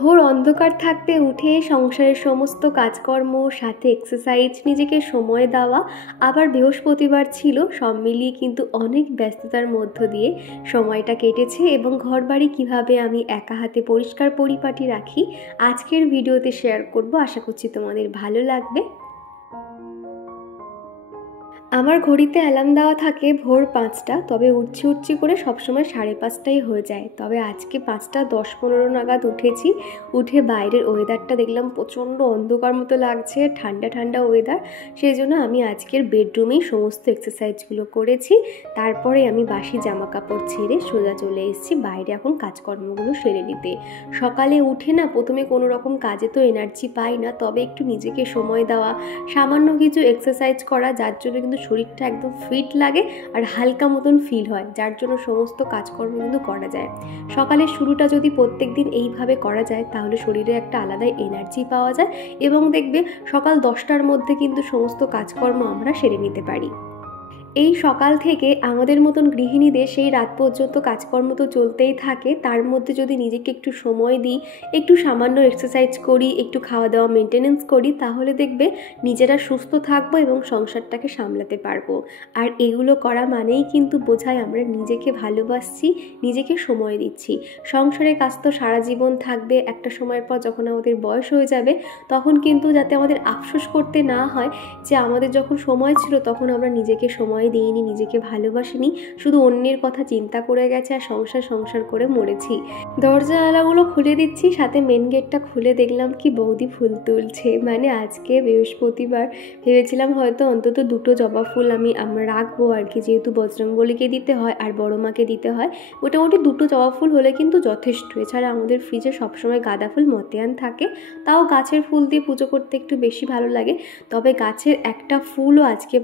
ভোর অন্ধকার থাকতে উঠে সংসারের সমস্ত কাজকর্ম, সাথে এক্সারসাইজ, নিজেকে সময় দেওয়া, আবার বৃহস্পতিবার ছিল, সব মিলিয়ে কিন্তু অনেক ব্যস্ততার মধ্য দিয়ে সময়টা কেটেছে। এবং ঘরবাড়ি কিভাবে আমি একা হাতে পরিষ্কার পরিপাটি রাখি আজকের ভিডিওতে শেয়ার করব। আশা করছি তোমাদের ভালো লাগবে। আমার ঘড়িতে অ্যালার্ম দেওয়া থাকে ভোর 5টা, তবে উঠছি করে সবসময় 5:30টাই হয়ে যায়। তবে আজকে 5:10-15 নাগাদ উঠেছি। উঠে বাইরের ওয়েদারটা দেখলাম প্রচণ্ড অন্ধকার মতো লাগছে, ঠান্ডা ঠান্ডা ওয়েদার। সেই জন্য আমি আজকের বেডরুমেই সমস্ত এক্সারসাইজগুলো করেছি। তারপরে আমি বাসি জামা কাপড় ছেড়ে সোজা চলে এসেছি বাইরে এখন কাজকর্মগুলো সেরে নিতে। সকালে উঠে না প্রথমে কোনো রকম কাজে তো এনার্জি পাই না, তবে একটু নিজেকে সময় দেওয়া, সামান্য কিছু এক্সারসাইজ করা, যার জন্য কিন্তু শরীরটা একদম ফিট লাগে আর হালকা মতন ফিল হয়, যার জন্য সমস্ত কাজকর্ম কিন্তু করা যায়। সকালের শুরুটা যদি প্রত্যেক দিন এইভাবে করা যায় তাহলে শরীরে একটা আলাদাই এনার্জি পাওয়া যায় এবং দেখবে সকাল 10টার মধ্যে কিন্তু সমস্ত কাজকর্ম আমরা সেরে নিতে পারি। এই সকাল থেকে আমাদের মতন গৃহিণীদের সেই রাত পর্যন্ত কাজকর্ম তো চলতেই থাকে। তার মধ্যে যদি নিজেকে একটু সময় দিই, একটু সামান্য এক্সারসাইজ করি, একটু খাওয়া দাওয়া মেনটেনেন্স করি, তাহলে দেখবে নিজেরা সুস্থ থাকবো এবং সংসারটাকে সামলাতে পারবো। আর এগুলো করা মানেই কিন্তু বোঝায় আমরা নিজেকে ভালোবাসছি, নিজেকে সময় দিচ্ছি। সংসারের কাজ তো সারা জীবন থাকবে, একটা সময়ের পর যখন আমাদের বয়স হয়ে যাবে তখন কিন্তু যাতে আমাদের আফসোস করতে না হয় যে আমাদের যখন সময় ছিল তখন আমরা নিজেকে সময় দিইনি, নিজেকে ভালোবাসিনি, শুধু অন্যের কথা চিন্তা করে গেছে আর সংসার করে মরেছি। দরজা জানালাগুলো খুলে দিচ্ছি, সাথে মেন গেটটা খুলে দেখলাম কি বৌদি ফুল তুলছে। মানে আজকে বৃহস্পতিবার, ভেবেছিলাম হয়তো অন্তত 2টো জবা ফুল আমরা রাখবো আর কি, যেহেতু বজরংবলীকে দিতে হয় আর বড় মাকে দিতে হয়। মোটামুটি 2টো জবা ফুল হলে কিন্তু যথেষ্ট। এছাড়া আমাদের ফ্রিজে সবসময় গাঁদা ফুল মতিয়ান থাকে, তাও গাছের ফুল দিয়ে পুজো করতে একটু বেশি ভালো লাগে। তবে গাছের একটা ফুলও আজকে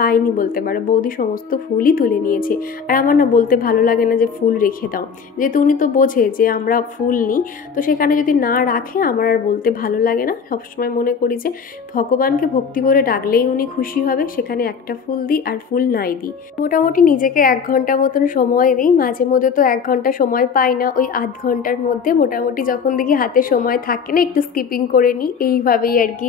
পাইনি বলতে পারো, বৌদি সমস্ত ফুলই তুলে নিয়েছে। আর আমার না বলতে ভালো লাগে না যে ফুল রেখে দাও, যেহেতু উনি তো বোঝে যে আমরা ফুল নিই, তো সেখানে যদি না রাখে আমার আর বলতে ভালো লাগে না। সবসময় মনে করি যে ভগবানকে ভক্তি করে ডাকলেই উনি খুশি হবে, সেখানে একটা ফুল দিই আর ফুল নাই দিই। মোটামুটি নিজেকে 1 ঘন্টা মতন সময় দিই। মাঝে মধ্যে তো 1 ঘন্টা সময় পাই না, ওই আধ ঘন্টার মধ্যে মোটামুটি যখন দেখি হাতে সময় থাকে না একটু স্কিপিং করে নিই। এইভাবেই আর কি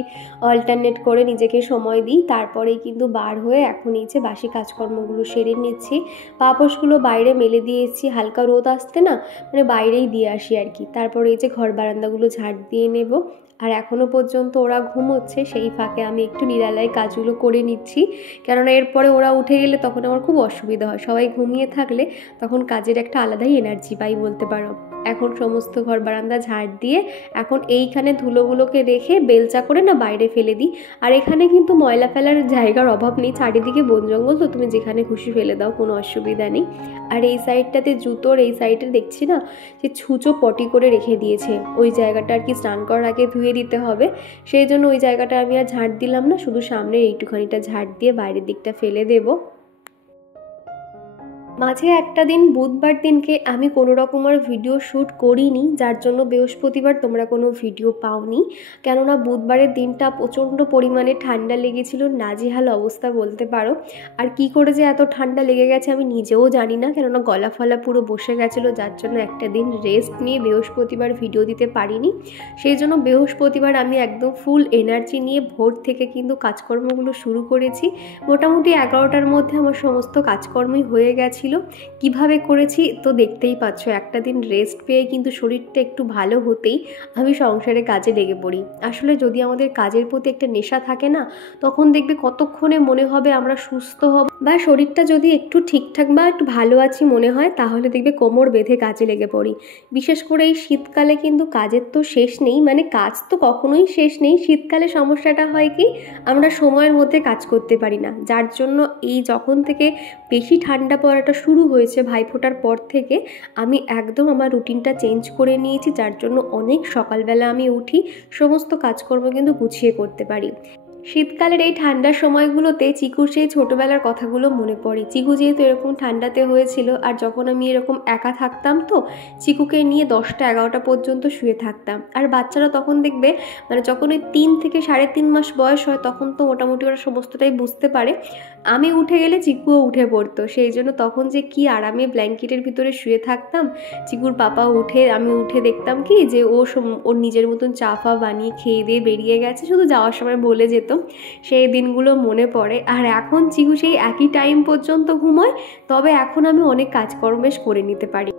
অল্টারনেট করে নিজেকে সময় দিই। তারপরেই কিন্তু বার হয়ে এখন এই যে বাসি কাজকর্মগুলো সেরে নিচ্ছি। পাপোশগুলো বাইরে মেলে দিয়ে এসেছি, হালকা রোদ আসতে না, মানে বাইরেই দিয়ে আসি আর কি। তারপরে এই যে ঘর বারান্দাগুলো ঝাড় দিয়ে নেব। আর এখনও পর্যন্ত ওরা ঘুমোচ্ছে, সেই ফাঁকে আমি একটু নিরালায় কাজগুলো করে নিচ্ছি, কেননা এরপরে ওরা উঠে গেলে তখন আমার খুব অসুবিধা হয়। সবাই ঘুমিয়ে থাকলে তখন কাজের একটা আলাদাই এনার্জি পাই বলতে পারো। এখন সমস্ত ঘর বারান্দা ঝাড় দিয়ে এখন এইখানে ধুলোগুলোকে রেখে বেলচা করে না বাইরে ফেলে দিই। আর এখানে কিন্তু ময়লা ফেলার জায়গার অভাব নেই, চারিদিকে বন জঙ্গল, তো তুমি যেখানে খুশি ফেলে দাও, কোনো অসুবিধা নেই। আর এই সাইডটাতে জুতোর এই সাইডে দেখছি না যে ছুঁচো পটি করে রেখে দিয়েছে, ওই জায়গাটা আর কি স্নান করার আগে ধুয়ে দিতে হবে। সেই জন্য ওই জায়গাটা আমি আর ঝাড় দিলাম না, শুধু সামনের এইটুখানিটা ঝাড় দিয়ে বাইরের দিকটা ফেলে দেবো। মাঝে একটা দিন বুধবার দিনকে আমি কোনো রকম আর ভিডিও শ্যুট করিনি, যার জন্য বৃহস্পতিবার তোমরা কোনো ভিডিও পাওনি। কেননা বুধবারের দিনটা প্রচণ্ড পরিমাণে ঠান্ডা লেগেছিল, নাজেহাল অবস্থা বলতে পারো। আর কি করে যে এত ঠান্ডা লেগে গেছে আমি নিজেও জানি না, কেননা গলা ফলা পুরো বসে গেছিলো, যার জন্য একটা দিন রেস্ট নিয়ে বৃহস্পতিবার ভিডিও দিতে পারিনি। সেই জন্য বৃহস্পতিবার আমি একদম ফুল এনার্জি নিয়ে ভোর থেকে কিন্তু কাজকর্মগুলো শুরু করেছি। মোটামুটি 11টার মধ্যে আমার সমস্ত কাজকর্মই হয়ে গেছিলো। কিভাবে করেছি তো দেখতেই পাচ্ছ। একটা দিন রেস্ট পেয়ে কিন্তু শরীরটা একটু ভালো হতেই আমি সংসারে কাজে লেগে পড়ি। আসলে যদি আমাদের কাজের প্রতি একটা নেশা থাকে না, তখন দেখবে কতক্ষণে মনে হবে আমরা সুস্থ হব, বা শরীরটা যদি একটু ঠিকঠাক বা একটু ভালো আছি মনে হয়, তাহলে দেখবে কোমর বেঁধে কাজে লেগে পড়ি। বিশেষ করে এই শীতকালে কিন্তু কাজের তো শেষ নেই, মানে কাজ তো কখনোই শেষ নেই। শীতকালে সমস্যাটা হয় কি, আমরা সময়ের মধ্যে কাজ করতে পারি না, যার জন্য এই যখন থেকে বেশি ঠান্ডা পড়াটা শুরু হয়েছে ভাইফোঁটার পর থেকে আমি একদম আমার রুটিনটা চেঞ্জ করে নিয়েছি, যার জন্য অনেক সকালবেলা আমি উঠি, সমস্ত কাজকর্ম কিন্তু গুছিয়ে করতে পারি। শীতকালের এই ঠান্ডার সময়গুলোতে চিকুর সেই ছোটোবেলার কথাগুলো মনে পড়ে। চিকু যেহেতু এরকম ঠান্ডাতে হয়েছিল, আর যখন আমি এরকম একা থাকতাম তো চিকুকে নিয়ে 10টা 11টা পর্যন্ত শুয়ে থাকতাম। আর বাচ্চারা তখন দেখবে মানে যখন ওই 3 থেকে 3.5 মাস বয়স হয় তখন তো মোটামুটি ওরা সমস্তটাই বুঝতে পারে। আমি উঠে গেলে চিকুও উঠে পড়তো, সেই জন্য তখন যে কি আরামে ব্ল্যাঙ্কেটের ভিতরে শুয়ে থাকতাম। চিকুর পাপা উঠে আমি উঠে দেখতাম কি যে ওর নিজের মতন চা ফা বানিয়ে খেয়ে দিয়ে বেরিয়ে গেছে, শুধু যাওয়ার সময় বলে যেত। সেই দিনগুলো মনে পড়ে। আর এখন চিকু সেই একই টাইম পর্যন্ত ঘুমোয়, তবে এখন আমি অনেক কাজকর্ম বেশ করে নিতে পারি।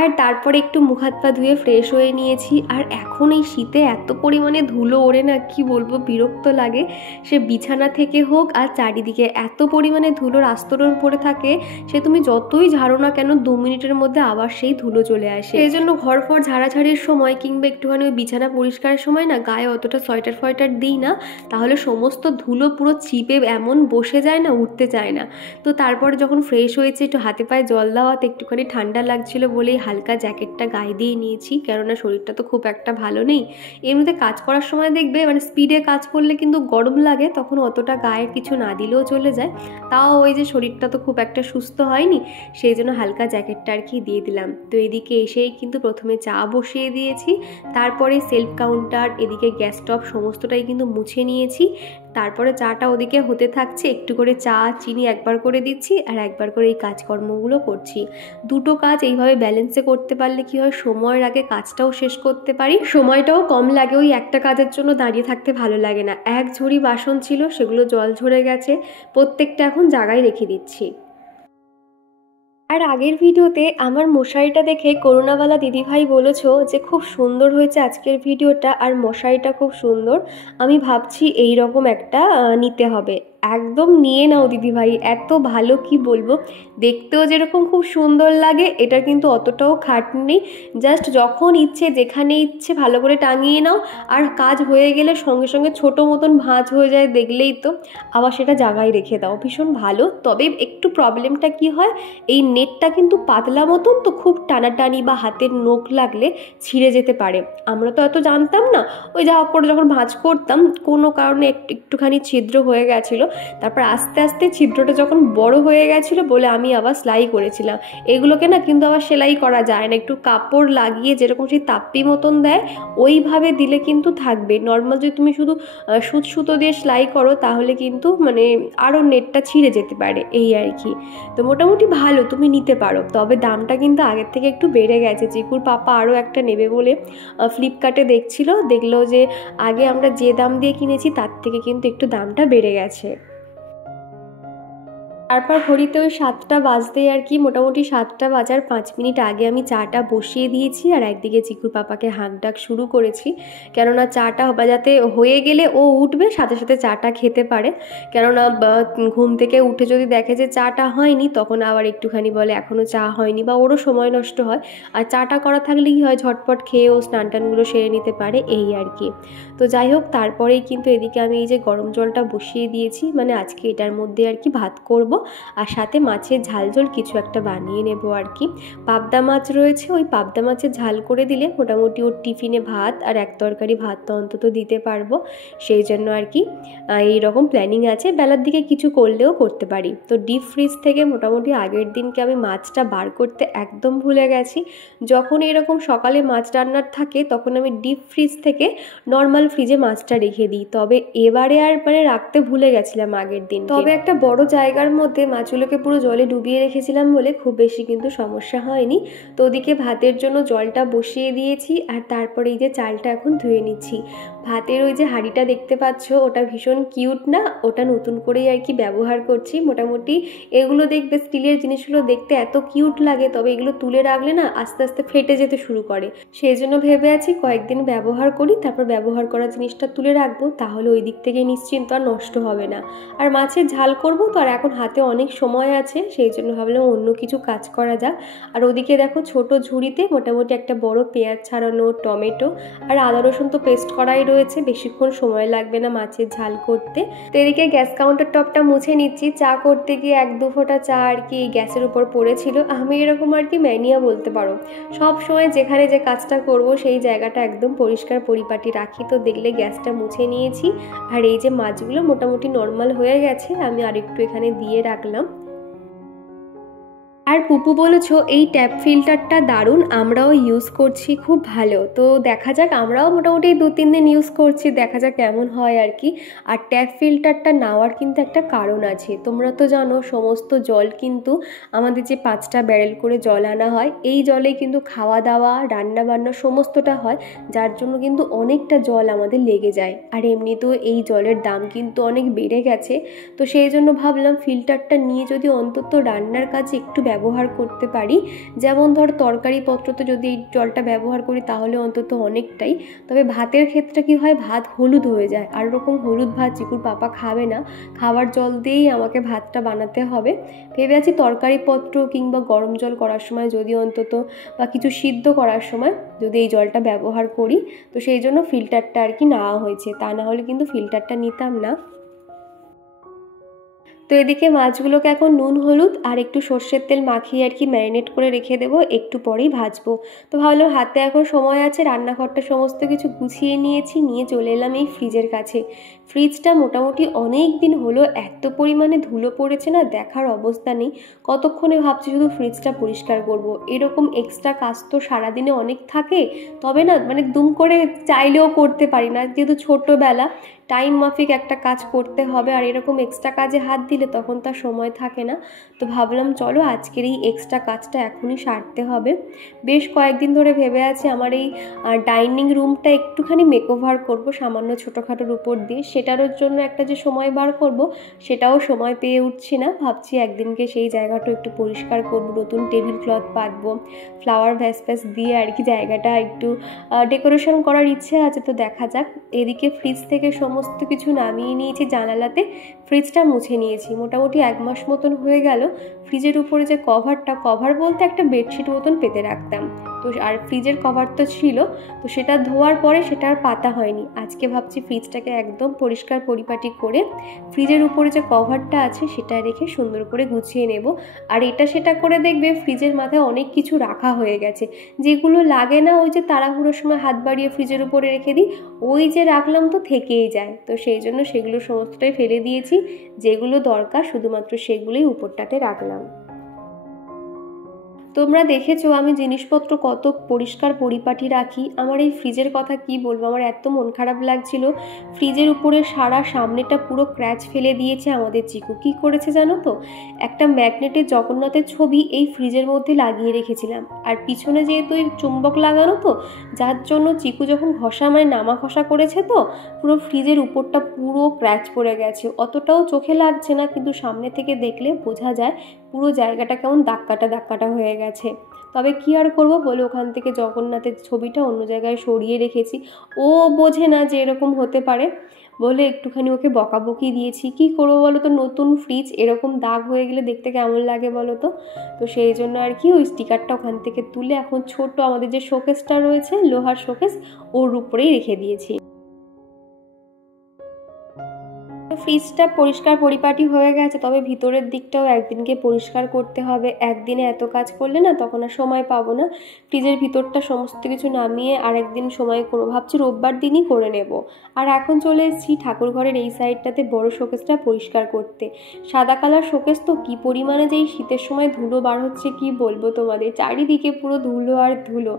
আর তারপরে একটু মুখ হাত পা ধুয়ে ফ্রেশ হয়ে নিয়েছি। আর এখন এই শীতে এত পরিমাণে ধুলো ওড়ে না, কি বলবো, বিরক্ত লাগে। সে বিছানা থেকে হোক আর চারিদিকে এত পরিমাণে ধুলোর আস্তরণ পড়ে থাকে, সে তুমি যতই ঝাড়ো না কেন 2 মিনিটের মধ্যে আবার সেই ধুলো চলে আসে। সেই জন্য ঘর ফর ঝাড়াঝাড়ির সময় কিংবা একটুখানি ওই বিছানা পরিষ্কারের সময় না গায়ে অতটা সোয়েটার ফয়েটার দিই না, তাহলে সমস্ত ধুলো পুরো চিপে এমন বসে যায় না, উঠতে চায় না। তো তারপরে যখন ফ্রেশ হয়েছে একটু হাতে পায়ে জল দেওয়াতে একটুখানি ঠান্ডা লাগছিল বলেই হালকা জ্যাকেটটা গায়ে দিয়ে নিয়েছি, কেননা শরীরটা তো খুব একটা ভালো নেই। এমনিতে কাজ করার সময় দেখবে মানে স্পিডে কাজ করলে কিন্তু গরম লাগে, তখন অতটা গায়ের কিছু না দিলেও চলে যায়। তাও ওই যে শরীরটা তো খুব একটা সুস্থ হয়নি, সেই জন্য হালকা জ্যাকেটটা আর কি দিয়ে দিলাম। তো এদিকে এসেই কিন্তু প্রথমে চা বসিয়ে দিয়েছি, তারপরে সেলফ কাউন্টার, এদিকে গ্যাস স্টপ সমস্তটাই কিন্তু মুছে নিয়েছি। তারপরে চাটা ওদিকে হতে থাকছে, একটু করে চা চিনি একবার করে দিচ্ছি আর একবার করে এই কাজকর্মগুলো করছি। দুটো কাজ এইভাবে ব্যালেন্সে করতে পারলে কি হয়, সময়ের আগে কাজটাও শেষ করতে পারি, সময়টাও কম লাগে। ওই একটা কাজের জন্য দাঁড়িয়ে থাকতে ভালো লাগে না। এক ঝুড়ি বাসন ছিল, সেগুলো জল ঝরে গেছে, প্রত্যেকটা এখন জায়গায় রেখে দিচ্ছি। আর আগের ভিডিওতে আমার মশারিটা দেখে করুণাওয়ালা দিদিভাই বলেছ যে খুব সুন্দর হয়েছে আজকের ভিডিওটা, আর মশারিটা খুব সুন্দর। আমি ভাবছি এই রকম একটা নিতে হবে। একদম নিয়ে নাও দিদিভাই, এত ভালো, কি বলবো, দেখতেও যেরকম খুব সুন্দর লাগে, এটা কিন্তু অতটাও খাটনি নেই। জাস্ট যখন ইচ্ছে যেখানে ইচ্ছে ভালো করে টাঙিয়ে নাও, আর কাজ হয়ে গেলে সঙ্গে সঙ্গে ছোটো মতন ভাঁজ হয়ে যায় দেখলেই তো, আবার সেটা জায়গায় রেখে দাও, ভীষণ ভালো। তবে একটু প্রবলেমটা কি হয়, এই নেটটা কিন্তু পাতলা মতন, তো খুব টানাটানি বা হাতের নখ লাগলে ছিঁড়ে যেতে পারে। আমরা তো এত জানতাম না, ওই যা করে যখন ভাঁজ করতাম কোনো কারণে একটুখানি ছিদ্র হয়ে গেছিলো। তারপর আস্তে আস্তে ছিদ্রটা যখন বড় হয়ে গেছিলো বলে আমি আবার সেলাই করেছিলাম। এগুলোকে না কিন্তু আবার সেলাই করা যায় না, একটু কাপড় লাগিয়ে যেরকম সেই তাপ্পি মতন দেয় ওইভাবে দিলে কিন্তু থাকবে। নর্মাল যদি তুমি শুধু সুতো দিয়ে সেলাই করো তাহলে কিন্তু মানে আরও নেটটা ছিঁড়ে যেতে পারে, এই আর কি। তো মোটামুটি ভালো, তুমি নিতে পারো। তবে দামটা কিন্তু আগের থেকে একটু বেড়ে গেছে। চিকুর পাপা আরও একটা নেবে বলে ফ্লিপকার্টে দেখলো যে আগে আমরা যে দাম দিয়ে কিনেছি তার থেকে কিন্তু একটু দামটা বেড়ে গেছে। তারপর ঘড়িতে ওই 7টা বাজতেই আর কি, মোটামুটি 7টা বাজার 5 মিনিট আগে আমি চাটা বসিয়ে দিয়েছি, আর একদিকে চিকুর পাপাকে হাঁক ডাক শুরু করেছি। কেননা চাটা বাজাতে হয়ে গেলে ও উঠবে, সাথে সাথে চাটা খেতে পারে। কেননা ঘুম থেকে উঠে যদি দেখে যে চাটা হয়নি, তখন আবার একটুখানি বলে এখনও চা হয়নি, বা ওরও সময় নষ্ট হয়। আর চাটা করা থাকলে কি হয়, ঝটপট খেয়ে ও স্নান টানগুলো সেরে নিতে পারে, এই আর কি। তো যাই হোক, তারপরেই কিন্তু এদিকে আমি এই যে গরম জলটা বসিয়ে দিয়েছি, মানে আজকে এটার মধ্যে আর কি ভাত করব, আর সাথে মাছের ঝাল ঝোল কিছু একটা বানিয়ে নেব আর কি। পাবদা মাছ রয়েছে, ওই পাবদা মাছের ঝাল করে দিলে মোটামুটি ওর টিফিনে ভাত আর এক তরকারি ভাত তো অন্তত দিতে পারবো, সেই জন্য আর কি এইরকম প্ল্যানিং আছে। বেলার দিকে কিছু করলেও করতে পারি। তো ডিপ ফ্রিজ থেকে মোটামুটি আগের দিনকে আমি মাছটা বার করতে একদম ভুলে গেছি। যখন এরকম সকালে মাছ রান্নার থাকে তখন আমি ডিপ ফ্রিজ থেকে নর্মাল ফ্রিজে মাছটা রেখে দিই, তবে এবারে আর মানে রাখতে ভুলে গেছিলাম আগের দিন। তবে একটা বড় জায়গার মধ্যে মাছগুলোকে পুরো জলে ডুবিয়ে রেখেছিলাম বলে খুব বেশি কিন্তু সমস্যা হয়নি। তো ওদিকে ভাতের জন্য জলটা বসিয়ে দিয়েছি, আর তারপরে এই যে চালটা এখন ধুয়ে নিচ্ছি। ভাতের ওই যে হাঁড়িটা দেখতে পাচ্ছ, ওটা ভীষণ কিউট না, ওটা নতুন করেই আর কি ব্যবহার করছি। মোটামুটি এগুলো দেখবে স্টিলের জিনিসগুলো দেখতে এত কিউট লাগে, তবে এগুলো তুলে রাখলে না আস্তে আস্তে ফেটে যেতে শুরু করে। সেই জন্য ভেবে আছি কয়েকদিন ব্যবহার করি, তারপর ব্যবহার করা জিনিসটা তুলে রাখবো, তাহলে ওই দিক থেকে নিশ্চিন্ত আর নষ্ট হবে না। আর মাছের ঝাল করবো তো, আর এখন হাতে অনেক সময় আছে, সেই জন্য ভাবলাম অন্য কিছু কাজ করা যাক। আর ওদিকে দেখো ছোট ঝুড়িতে মোটামুটি একটা বড় পেঁয়াজ ছাড়ানো, টমেটো আর আদা রসুন তো পেস্ট করাই রয়েছে, বেশিক্ষণ সময় লাগবে না মাছের ঝাল করতে। তো এদিকে গ্যাস কাউন্টার টপটা মুছে নিচ্ছি। চা করতে গিয়ে 1-2 ফোঁটা চা আর কি গ্যাসের উপর পড়েছিল। আমি এরকম আর কি ম্যানিয়া বলতে পারো, সব সময় যেখানে যে কাজটা করব সেই জায়গাটা একদম পরিষ্কার পরিপাটি রাখি। তো দেখলে গ্যাসটা মুছে নিয়েছি, আর এই যে মাছগুলো মোটামুটি নর্মাল হয়ে গেছে, আমি আরেকটু এখানে দিয়ে রাখলাম। আর পুপু বলেছো এই ট্যাপ ফিল্টারটা দারুণ, আমরাও ইউজ করছি, খুব ভালো। তো দেখা যাক, আমরাও মোটামুটি 2-3 দিন ইউজ করছি, দেখা যাক কেমন হয় আর কি। আর ট্যাপ ফিল্টারটা নেওয়ার কিন্তু একটা কারণ আছে। তোমরা তো জানো সমস্ত জল কিন্তু আমাদের যে 5টা ব্যারেল করে জল আনা হয়, এই জলে কিন্তু খাওয়া দাওয়া রান্না বান্না সমস্তটা হয়, যার জন্য কিন্তু অনেকটা জল আমাদের লেগে যায়। আর এমনিতেও এই জলের দাম কিন্তু অনেক বেড়ে গেছে। তো সেই জন্য ভাবলাম ফিল্টারটা নিয়ে যদি অন্তত রান্নার কাজে একটু ব্যবহার করতে পারি, যেমন ধর তরকারিপত্রতে যদি এই জলটা ব্যবহার করি তাহলে অন্তত অনেকটাই। তবে ভাতের ক্ষেত্রে কি হয়, ভাত হলুদ হয়ে যায়, আর ওরকম হলুদ ভাত চিকুর পাপা খাবে না, খাবার জল দিয়েই আমাকে ভাতটা বানাতে হবে। ভেবে আছি তরকারিপত্র কিংবা গরম জল করার সময় যদি অন্তত, বা কিছু সিদ্ধ করার সময় যদি এই জলটা ব্যবহার করি, তো সেই জন্য ফিল্টারটা আর কি নেওয়া হয়েছে, তা না হলে কিন্তু ফিল্টারটা নিতাম না। তো এদিকে মাছগুলোকে এখন নুন হলুদ আর একটু সর্ষের তেল মাখিয়ে আর কি ম্যারিনেট করে রেখে দেবো, একটু পরেই ভাজবো। তো ভাবলাম হাতে এখন সময় আছে, রান্নাঘরটা সমস্ত কিছু গুছিয়ে নিয়েছি, নিয়ে চলে এলাম এই ফ্রিজের কাছে। ফ্রিজটা মোটামুটি অনেক দিন হলো, এত পরিমাণে ধুলো পড়েছে না, দেখার অবস্থা নেই। কতক্ষণে ভাবছি শুধু ফ্রিজটা পরিষ্কার করব। এরকম এক্সট্রা কাজ তো সারাদিনে অনেক থাকে, তবে না মানে দুম করে চাইলেও করতে পারি না, যেহেতু ছোটোবেলা টাইম মাফিক একটা কাজ করতে হবে, আর এরকম এক্সট্রা কাজে হাত দিলে তখন তার সময় থাকে না। তো ভাবলাম চলো আজকের এই এক্সট্রা কাজটা এখনই সারতে হবে। বেশ কয়েকদিন ধরে ভেবে আছি আমার এই ডাইনিং রুমটা একটুখানি মেকওভার করব সামান্য ছোটোখাটোর উপর দিয়ে, সেটারও জন্য একটা যে সময় বার করব সেটাও সময় পেয়ে উঠছি না। ভাবছি একদিনকে সেই জায়গাটা একটু পরিষ্কার করব, নতুন টেবিল ক্লথ পাতবো, ফ্লাওয়ার ভ্যাস দিয়ে আর কি জায়গাটা একটু ডেকোরেশন করার ইচ্ছে আছে। তো দেখা যাক। এদিকে ফ্রিজ থেকে সমস্ত কিছু নামিয়ে নিয়েছি, জানালাতে ফ্রিজটা মুছে নিয়েছি। মোটামুটি 1 মাস মতন হয়ে গেল। ফ্রিজের উপরে যে কভার বলতে একটা বেডশিট মতন পেতে রাখতাম, তো আর ফ্রিজের কভার তো ছিল, তো সেটা ধোয়ার পরে সেটা আর পাতা হয়নি। আজকে ভাবছি ফ্রিজটাকে একদম পরিষ্কার পরিপাটি করে ফ্রিজের উপরে যে কভারটা আছে সেটা রেখে সুন্দর করে গুছিয়ে নেব। আর এটা সেটা করে দেখবে ফ্রিজের মাথায় অনেক কিছু রাখা হয়ে গেছে, যেগুলো লাগে না, ওই যে তাড়াহুড়োর সময় হাত বাড়িয়ে ফ্রিজের উপরে রেখে দিই, ওই যে রাখলাম তো থেকেই যায়। তো সেই জন্য সেগুলো সমস্তটাই ফেলে দিয়েছি, যেগুলো দরকার শুধুমাত্র সেগুলোই উপরটাতে রাখলাম। তোমরা দেখেছো আমি জিনিসপত্র কত পরিষ্কার পরিপাটি রাখি। আমার এই ফ্রিজের কথা কি বলবো, আমার এত মন খারাপ লাগছিল। ফ্রিজের উপরে সারা সামনেটা পুরো ক্র্যাচ ফেলে দিয়েছে আমাদের চিকু। কি করেছে জানো তো, একটা ম্যাগনেটের জগন্নাথের ছবি এই ফ্রিজের মধ্যে লাগিয়ে রেখেছিলাম, আর পিছনে যেহেতু এই চুম্বক লাগানো, তো যার জন্য চিকু যখন ঘষা মানে নামা ঘষা করেছে, তো পুরো ফ্রিজের উপরটা পুরো ক্র্যাচ পড়ে গেছে। অতটাও চোখে লাগছে না, কিন্তু সামনে থেকে দেখলে বোঝা যায় পুরো জায়গাটা কেমন দাগ কাটা হয়ে গেছে। তবে কি আর করব বলে, ওখান থেকে জগন্নাথের ছবিটা অন্য জায়গায় সরিয়ে রেখেছি। ও বোঝে না যে এরকম হতে পারে বলে একটুখানি ওকে বকাবকি দিয়েছি। কি করবো বলো তো, নতুন ফ্রিজ এরকম দাগ হয়ে গেলে দেখতে কেমন লাগে বলো তো। তো সেই জন্য আর কি ওই স্টিকারটা ওখান থেকে তুলে এখন ছোট আমাদের যে শোকেসটা রয়েছে, লোহার শোকেস, ওর উপরেই রেখে দিয়েছি। ফ্রিজটা পরিষ্কার পরিপাটি হয়ে গেছে, তবে ভিতরের দিকটাও একদিনকে পরিষ্কার করতে হবে। একদিনে এত কাজ করলে না তখন আর সময় পাবো না। ফ্রিজের ভিতরটা সমস্ত কিছু নামিয়ে আর একদিন সময় করবো, ভাবছি রোববার দিনই করে নেব। আর এখন চলে এসেছি ঠাকুর ঘরের এই সাইডটাতে বড় শোকেসটা পরিষ্কার করতে। সাদা কালার শোকেস তো কি পরিমাণে যে এই শীতের সময় ধুলো বার হচ্ছে কি বলবো তোমাদের, চারিদিকে পুরো ধুলো আর ধুলো।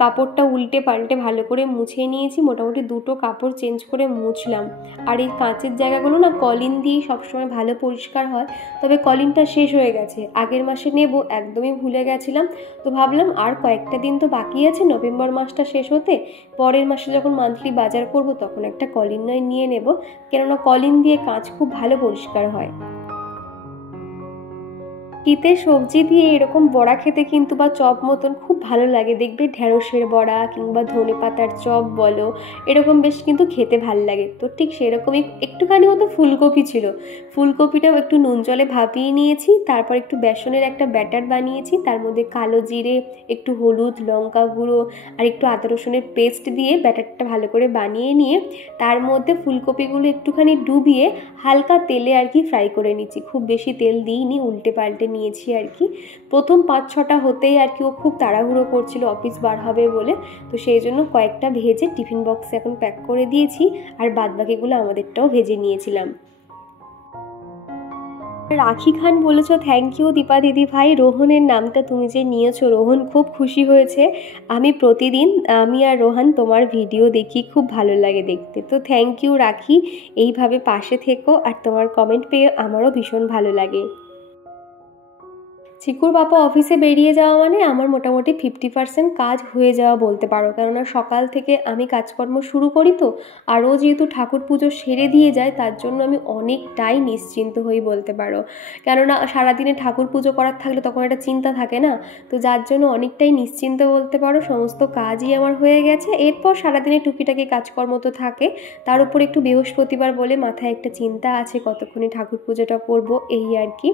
কাপড়টা উল্টে পাল্টে ভালো করে মুছে নিয়েছি, মোটামুটি 2টো কাপড় চেঞ্জ করে মুছলাম। আর এই কাঁচের জায়গাগুলো না কলিন দিয়েই সবসময় ভালো পরিষ্কার হয়, তবে কলিনটা শেষ হয়ে গেছে, আগের মাসে নেব একদমই ভুলে গেছিলাম। তো ভাবলাম আর কয়েকটা দিন তো বাকি আছে নভেম্বর মাসটা শেষ হতে, পরের মাসে যখন মান্থলি বাজার করব তখন একটা কলিন নয় নিয়ে নেব, কেননা কলিন দিয়ে কাঁচ খুব ভালো পরিষ্কার হয়। শীতের সবজি দিয়ে এরকম বড়া খেতে কিন্তু বা চপ মতন খুব ভালো লাগে, দেখবে ঢেঁড়সের বড়া কিংবা ধনেপাতার চপ বলো, এরকম বেশ কিন্তু খেতে ভালো লাগে। তো ঠিক সেরকমই একটুখানি মতো ফুলকপি ছিল, ফুলকপিটাও একটু নুন জলে ভাপিয়ে নিয়েছি, তারপর একটু বেসনের একটা ব্যাটার বানিয়েছি, তার মধ্যে কালো জিরে, একটু হলুদ, লঙ্কা গুঁড়ো আর একটু আদা রসুনের পেস্ট দিয়ে ব্যাটারটা ভালো করে বানিয়ে নিয়ে তার মধ্যে ফুলকপিগুলো একটুখানি ডুবিয়ে হালকা তেলে আর কি ফ্রাই করে নিচ্ছি। খুব বেশি তেল দিইনি, উল্টে পাল্টে নিয়েছি আর কি। প্রথম 5-6টা হতেই আর কি ও খুব তাড়াহুড়ো করছিল অফিস বার হবে বলে, তো সেই জন্য কয়েকটা ভেজে টিফিন বক্সে এখন প্যাক করে দিয়েছি, আর বাদবাকিগুলো আমাদেরটাও ভেজে নিয়েছিলাম। রাখি খান বলেছো থ্যাংক ইউ দীপা দিদি ভাই, রোহনের নামটা তুমি যে নিয়েছো, রোহন খুব খুশি হয়েছে। আমি প্রতিদিন আমি আর রোহান তোমার ভিডিও দেখি, খুব ভালো লাগে দেখতে। তো থ্যাংক ইউ রাখি, এইভাবে পাশে থেকো, আর তোমার কমেন্ট পেয়ে আমারও ভীষণ ভালো লাগে। চিকুর বাবা অফিসে বেরিয়ে যাওয়া মানে আমার মোটামুটি 50% কাজ হয়ে যাওয়া বলতে পারো, কেননা সকাল থেকে আমি কাজকর্ম শুরু করি, তো আরও যেহেতু ঠাকুর পুজো সেরে দিয়ে যায়, তার জন্য আমি অনেকটাই নিশ্চিন্ত হই বলতে পারো। কেননা সারাদিনে ঠাকুর পুজো করার থাকলে তখন একটা চিন্তা থাকে না, তো যার জন্য অনেকটাই নিশ্চিন্ত বলতে পারো। সমস্ত কাজই আমার হয়ে গেছে, এরপর সারাদিনে টুকিটাকি কাজকর্ম তো থাকে, তার উপর একটু বৃহস্পতিবার বলে মাথায় একটা চিন্তা আছে কতক্ষণে ঠাকুর পুজোটা করব, এই আর কি।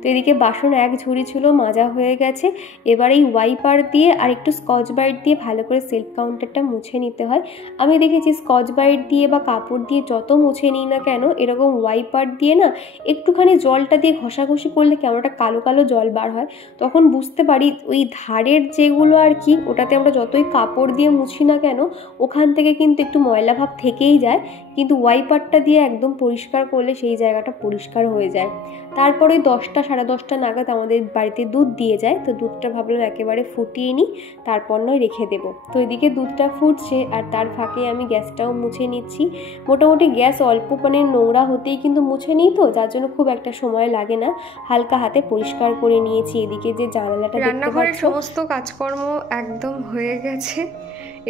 তো এদিকে বাসন এক ঝুড়ি ছিল, মাজা হয়ে গেছে। এবার এই ওয়াইপার দিয়ে আর একটু স্কচ ব্রাইট দিয়ে ভালো করে সেলফ কাউন্টারটা মুছে নিতে হয়। আমি দেখেছি স্কচ ব্রাইট দিয়ে বা কাপড় দিয়ে যত মুছে নিই না কেন, এরকম ওয়াইপার দিয়ে না একটুখানি জলটা দিয়ে ঘষাঘষি করলে কেমন একটা কালো কালো জল বার হয়, তখন বুঝতে পারি ওই ধারের যেগুলো আর কি, ওটাতে আমরা যতই কাপড় দিয়ে মুছি না কেন ওখান থেকে কিন্তু একটু ময়লা ভাব থেকেই যায়, কিন্তু ওয়াইপারটা দিয়ে একদম পরিষ্কার করলে সেই জায়গাটা পরিষ্কার হয়ে যায়। তারপরে 10টা 10:30 নাগাদ আমাদের বাড়িতে দুধ দিয়ে যায়, তো দুধটা ভাবলাম একেবারে ফুটিয়ে নিই, তারপর নয় রেখে দেবো। তো এদিকে দুধটা ফুটছে আর তার ফাঁকে আমি গ্যাসটাও মুছে নিচ্ছি। মোটামুটি গ্যাস অল্প মানে নোংরা হতেই কিন্তু মুছে নিই, তো যার জন্য খুব একটা সময় লাগে না, হালকা হাতে পরিষ্কার করে নিয়েছি। এদিকে যে জানালাটা, রান্নাঘরের সমস্ত কাজকর্ম একদম হয়ে গেছে,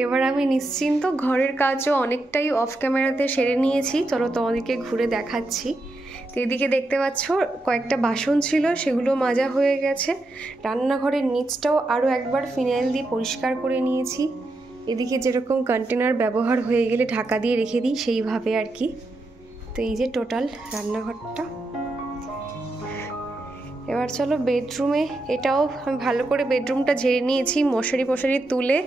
এবার আমি নিশ্চিন্ত। ঘরের কাজও অনেকটাই অফ ক্যামেরাতে সেরে নিয়েছি, চলো তোমাদেরকে ঘুরে দেখাচ্ছি। তো এদিকে দেখতে পাচ্ছ কয়েকটা বাসন ছিল, সেগুলো মাজা হয়ে গেছে। রান্নাঘরের নিচটাও আরও একবার ফিনাইল দিয়ে পরিষ্কার করে নিয়েছি। এদিকে যেরকম কন্টেনার ব্যবহার হয়ে গেলে ঢাকা দিয়ে রেখে দিই সেইভাবে আর কি। তো এই যে টোটাল রান্নাঘরটা। এবার চলো বেডরুমে, এটাও আমি ভালো করে বেডরুমটা ঝেড়ে নিয়েছি, মশারি তুলে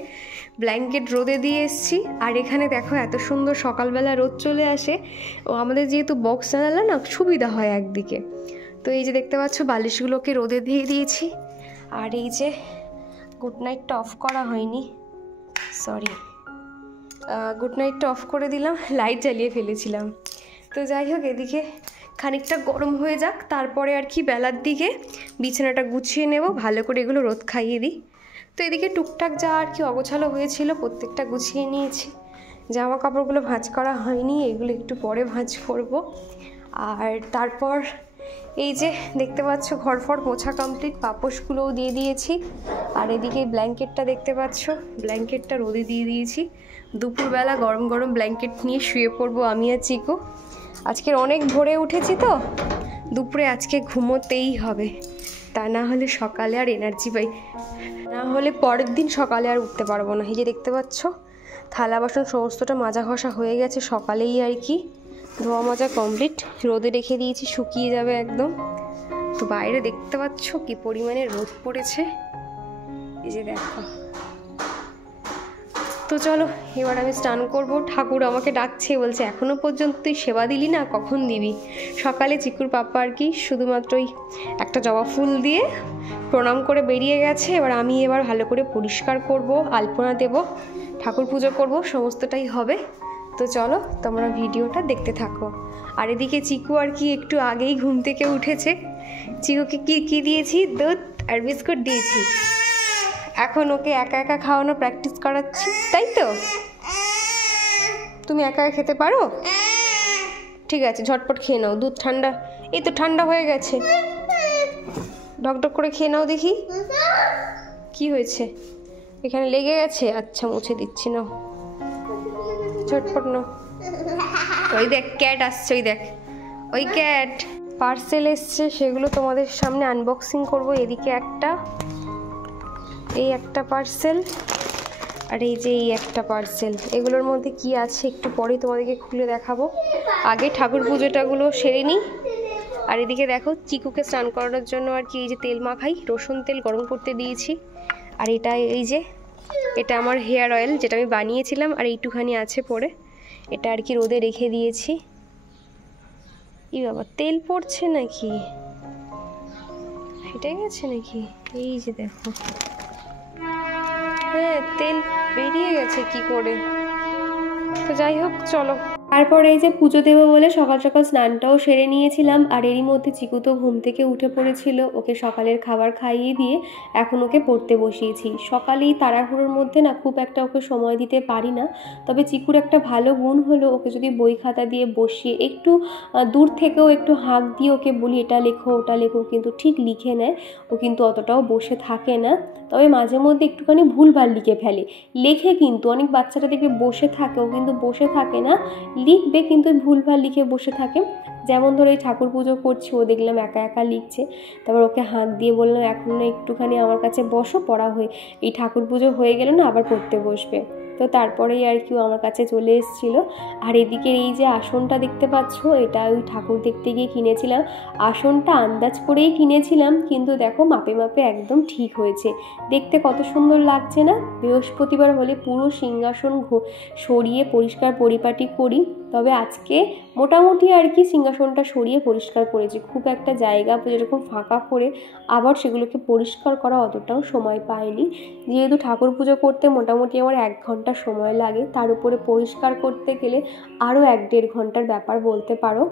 ব্ল্যাঙ্কেট রোদে দিয়ে এসেছি। আর এখানে দেখো এত সুন্দর সকালবেলা রোদ চলে আসে, ও আমাদের যেহেতু বক্স জানালা না, সুবিধা হয় একদিকে। তো এই যে দেখতে পাচ্ছ বালিশগুলোকে রোদে দিয়ে দিয়েছি। আর এই যে গুড নাইটটা অফ করা হয়নি, সরি, গুড নাইটটা অফ করে দিলাম, লাইট জ্বালিয়ে ফেলেছিলাম। তো যাই হোক, এদিকে খানিকটা গরম হয়ে যাক, তারপরে আর কি বেলার দিকে বিছানাটা গুছিয়ে নেব, ভালো করে এগুলো রোদ খাইয়ে দিই। তো এদিকে টুকটাক যা আর কি অগোছালো হয়েছিল প্রত্যেকটা গুছিয়ে নিয়েছি। জামা কাপড়গুলো ভাঁজ করা হয়নি, এগুলো একটু পরে ভাঁজ করব। আর তারপর এই যে দেখতে পাচ্ছ ঘরফর মোছা কমপ্লিট, পাপোশগুলোও দিয়ে দিয়েছি। আর এদিকে ব্ল্যাঙ্কেটটা দেখতে পাচ্ছ, ব্ল্যাঙ্কেটটা রোদে দিয়ে দিয়েছি। দুপুরবেলা গরম গরম ব্ল্যাঙ্কেট নিয়ে শুয়ে পড়বো আমি আর চিকু। আজকের অনেক ভোরে উঠেছি, তো দুপুরে আজকে ঘুমোতেই হবে, তা না হলে সকালে আর এনার্জি পাই না, হলে পরের দিন সকালে আর উঠতে পারবো না। এই যে দেখতে পাচ্ছ থালা বাসন সমস্তটা মাজা ঘষা হয়ে গেছে সকালেই আর কি, ধোয়া মাজা কমপ্লিট, রোদে রেখে দিয়েছি, শুকিয়ে যাবে একদম। তো বাইরে দেখতে পাচ্ছ কি পরিমাণে রোদ পড়েছে, এই যে দেখো। তো চলো এবার আমি স্নান করব। ঠাকুর আমাকে ডাকছে, বলছে এখনও পর্যন্ত তুই সেবা দিলি না, কখন দিবি। সকালে চিকুর পাপা আর কি শুধুমাত্রই একটা জবা ফুল দিয়ে প্রণাম করে বেরিয়ে গেছে। আমি এবার ভালো করে পরিষ্কার করব, আলপনা দেব, ঠাকুর পুজো করব, সমস্তটাই হবে। তো চলো তোমরা ভিডিওটা দেখতে থাকো। আর এদিকে চিকু আর কি একটু আগেই ঘুম থেকে উঠেছে। চিকুকে কি দিয়েছি, দুধ আর বিস্কুট দিয়েছি। এখন ওকে একা একা খাওয়ানো প্র্যাকটিস করাচ্ছি, তাই তো? তুমি একা খেতে পারো? ঠিক আছে, ঝটপট খেয়ে নাও, দুধ ঠান্ডা, এই তো ঠান্ডা হয়ে গেছে, ঢকঢক করে খেয়ে নাও দেখি। কি হয়েছে, এখানে লেগে গেছে? আচ্ছা মুছে দিচ্ছি, নাও ঝটপট নাও। ওই দেখ ক্যাট আসছে, ওই দেখ ওই ক্যাট। পার্সেল এসছে, সেগুলো তোমাদের সামনে আনবক্সিং করব। এদিকে একটা, এই একটা পার্সেল, আর এই যে এই একটা পার্সেল। এগুলোর মধ্যে কি আছে একটু পরে তোমাদেরকে খুলে দেখাবো। আগে ঠাকুর পুজোটাগুলো সেরে নিই। আর এদিকে দেখো চিকুকে স্নান করানোর জন্য আর কি এই যে তেল মাখাই, রসুন তেল গরম করতে দিয়েছি। আর এটা এই যে এটা আমার হেয়ার অয়েল, যেটা আমি বানিয়েছিলাম, আর এইটুখানি আছে পরে, এটা আর কি রোদে রেখে দিয়েছি। ই বাবা, তেল পড়ছে নাকি, ফেটে গেছে নাকি? এই যে দেখো, হ্যাঁ তেল বেরিয়ে গেছে কি করে। তো যাই হোক চলো। তারপরে এই যে পুজো দেবো বলে সকাল সকাল স্নানটাও সেরে নিয়েছিলাম। আর এরই মধ্যে চিকু তো ঘুম থেকে উঠে পড়েছিল, ওকে সকালের খাবার খাইয়ে দিয়ে এখন ওকে পড়তে বসিয়েছি। সকালেই তাড়াহুড়োর মধ্যে না খুব একটা ওকে সময় দিতে পারি না। তবে চিকুর একটা ভালো গুণ হলো, ওকে যদি বই খাতা দিয়ে বসিয়ে একটু দূর থেকেও একটু হাঁক দিয়ে ওকে বলি এটা লেখো ওটা লেখো, কিন্তু ঠিক লিখে নেয়। ও কিন্তু অতটাও বসে থাকে না, তবে মাঝে মধ্যে একটুখানি ভুলভাল লিখে ফেলে। লেখে কিন্তু, অনেক বাচ্চারা দেখবে বসে থাকে, ও কিন্তু বসে থাকে না, লিখবে কিন্তু ভুলভাল লিখে বসে থাকে। যেমন ধরো এই ঠাকুর পুজো করছি, ও দেখলাম একা একা লিখছে, তারপর ওকে হাঁক দিয়ে বললাম এখন না একটুখানি আমার কাছে বসো, পড়া হয়ে এই ঠাকুর পুজো হয়ে গেলে না আবার পড়তে বসবে। তো তারপরেই আর কি ও আমার কাছে চলে এসেছিলো। আর এদিকের এই যে আসনটা দেখতে পাচ্ছ, এটা ওই ঠাকুর দেখতে গিয়ে কিনেছিলাম। আসনটা আন্দাজ করেই কিনেছিলাম, কিন্তু দেখো মাপে মাপে একদম ঠিক হয়েছে। দেখতে কত সুন্দর লাগছে না? বৃহস্পতিবার হলে পুরো সিংহাসন সরিয়ে পরিষ্কার পরিপাটি করি, তবে আজকে মোটামুটি আর কি সিংহাসনটা সরিয়ে পরিষ্কার করেছি। খুব একটা জায়গা যেরকম ফাঁকা করে আবার সেগুলোকে পরিষ্কার করা অতটাও সময় পাইনি, যেহেতু ঠাকুর পুজো করতে মোটামুটি আমার 1 ঘন্টা সময় লাগে, তার উপরে পরিষ্কার করতে গেলে আরও 1-1.5 ঘন্টার ব্যাপার বলতে পারো।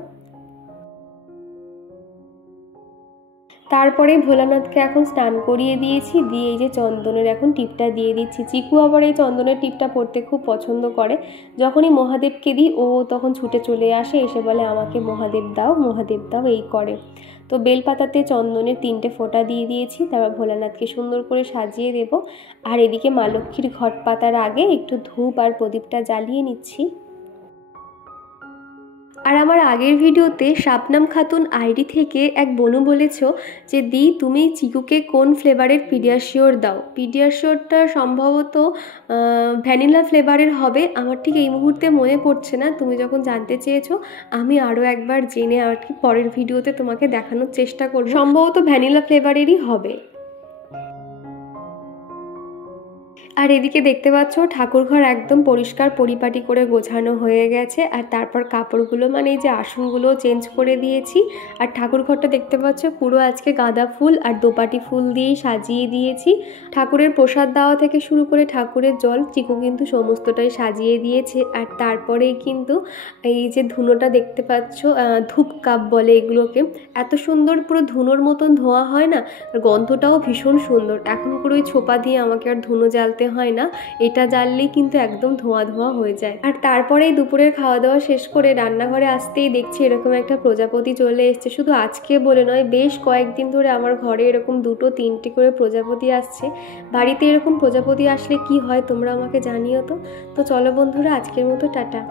তারপরে ভোলানাথকে এখন স্নান করিয়ে দিয়েছি, দিয়ে এই যে চন্দনের এখন টিপটা দিয়ে দিচ্ছি। চিকু আবার এই চন্দনের টিপটা পরতে খুব পছন্দ করে। যখনই মহাদেবকে দিই ও তখন ছুটে চলে আসে, এসে বলে আমাকে মহাদেব দাও মহাদেব দাও, এই করে। তো বেলপাতাতে চন্দনের 3টে ফোঁটা দিয়ে দিয়েছি, তারপর ভোলানাথকে সুন্দর করে সাজিয়ে দেব। আর এদিকে মা লক্ষ্মীর ঘট পাতার আগে একটু ধূপ আর প্রদীপটা জ্বালিয়ে নিচ্ছি। আর আমার আগের ভিডিওতে শাবনাম খাতুন আইডি থেকে এক বোনু বলেছ যে দি তুমি চিকুকে কোন ফ্লেভারের পিডিয়াশিওর দাও। পিডিয়াশিওরটা সম্ভবত ভ্যানিলা ফ্লেভারের হবে, আমার ঠিক এই মুহূর্তে মনে পড়ছে না। তুমি যখন জানতে চেয়েছো আমি আরও একবার জেনে আর কি পরের ভিডিওতে তোমাকে দেখানোর চেষ্টা করব। সম্ভবত ভ্যানিলা ফ্লেভারেরই হবে। আর এদিকে দেখতে পাচ্ছ ঠাকুরঘর একদম পরিষ্কার পরিপাটি করে গোছানো হয়ে গেছে। আর তারপর কাপড়গুলো মানে এই যে আসনগুলো চেঞ্জ করে দিয়েছি। আর ঠাকুরঘরটা দেখতে পাচ্ছ পুরো আজকে গাঁদা ফুল আর দোপাটি ফুল দিয়েই সাজিয়ে দিয়েছি। ঠাকুরের প্রসাদ দেওয়া থেকে শুরু করে ঠাকুরের জল চিকু কিন্তু সমস্তটাই সাজিয়ে দিয়েছে। আর তারপরেই কিন্তু এই যে ধুনোটা দেখতে পাচ্ছ, ধূপ কাপ বলে এগুলোকে, এত সুন্দর পুরো ধুনোর মতন ধোয়া হয় না, আর গন্ধটাও ভীষণ সুন্দর। এখন পুরো ওই ছোপা দিয়ে আমাকে আর ধুনো জ্বালতে হয় না, এটা জ্বাললেই কিন্তু একদম ধোঁয়া ধোঁয়া হয়ে যায়। আর তারপরে দুপুরের খাওয়া দাওয়া শেষ করে রান্নাঘরে আসতেই দেখছি এরকম একটা প্রজাপতি চলে এসছে। শুধু আজকে বলে নয়, বেশ কয়েকদিন ধরে আমার ঘরে এরকম 2-3টে করে প্রজাপতি আসছে। বাড়িতে এরকম প্রজাপতি আসলে কি হয় তোমরা আমাকে জানিও তো। তো চলো বন্ধুরা, আজকের মতো টাটা।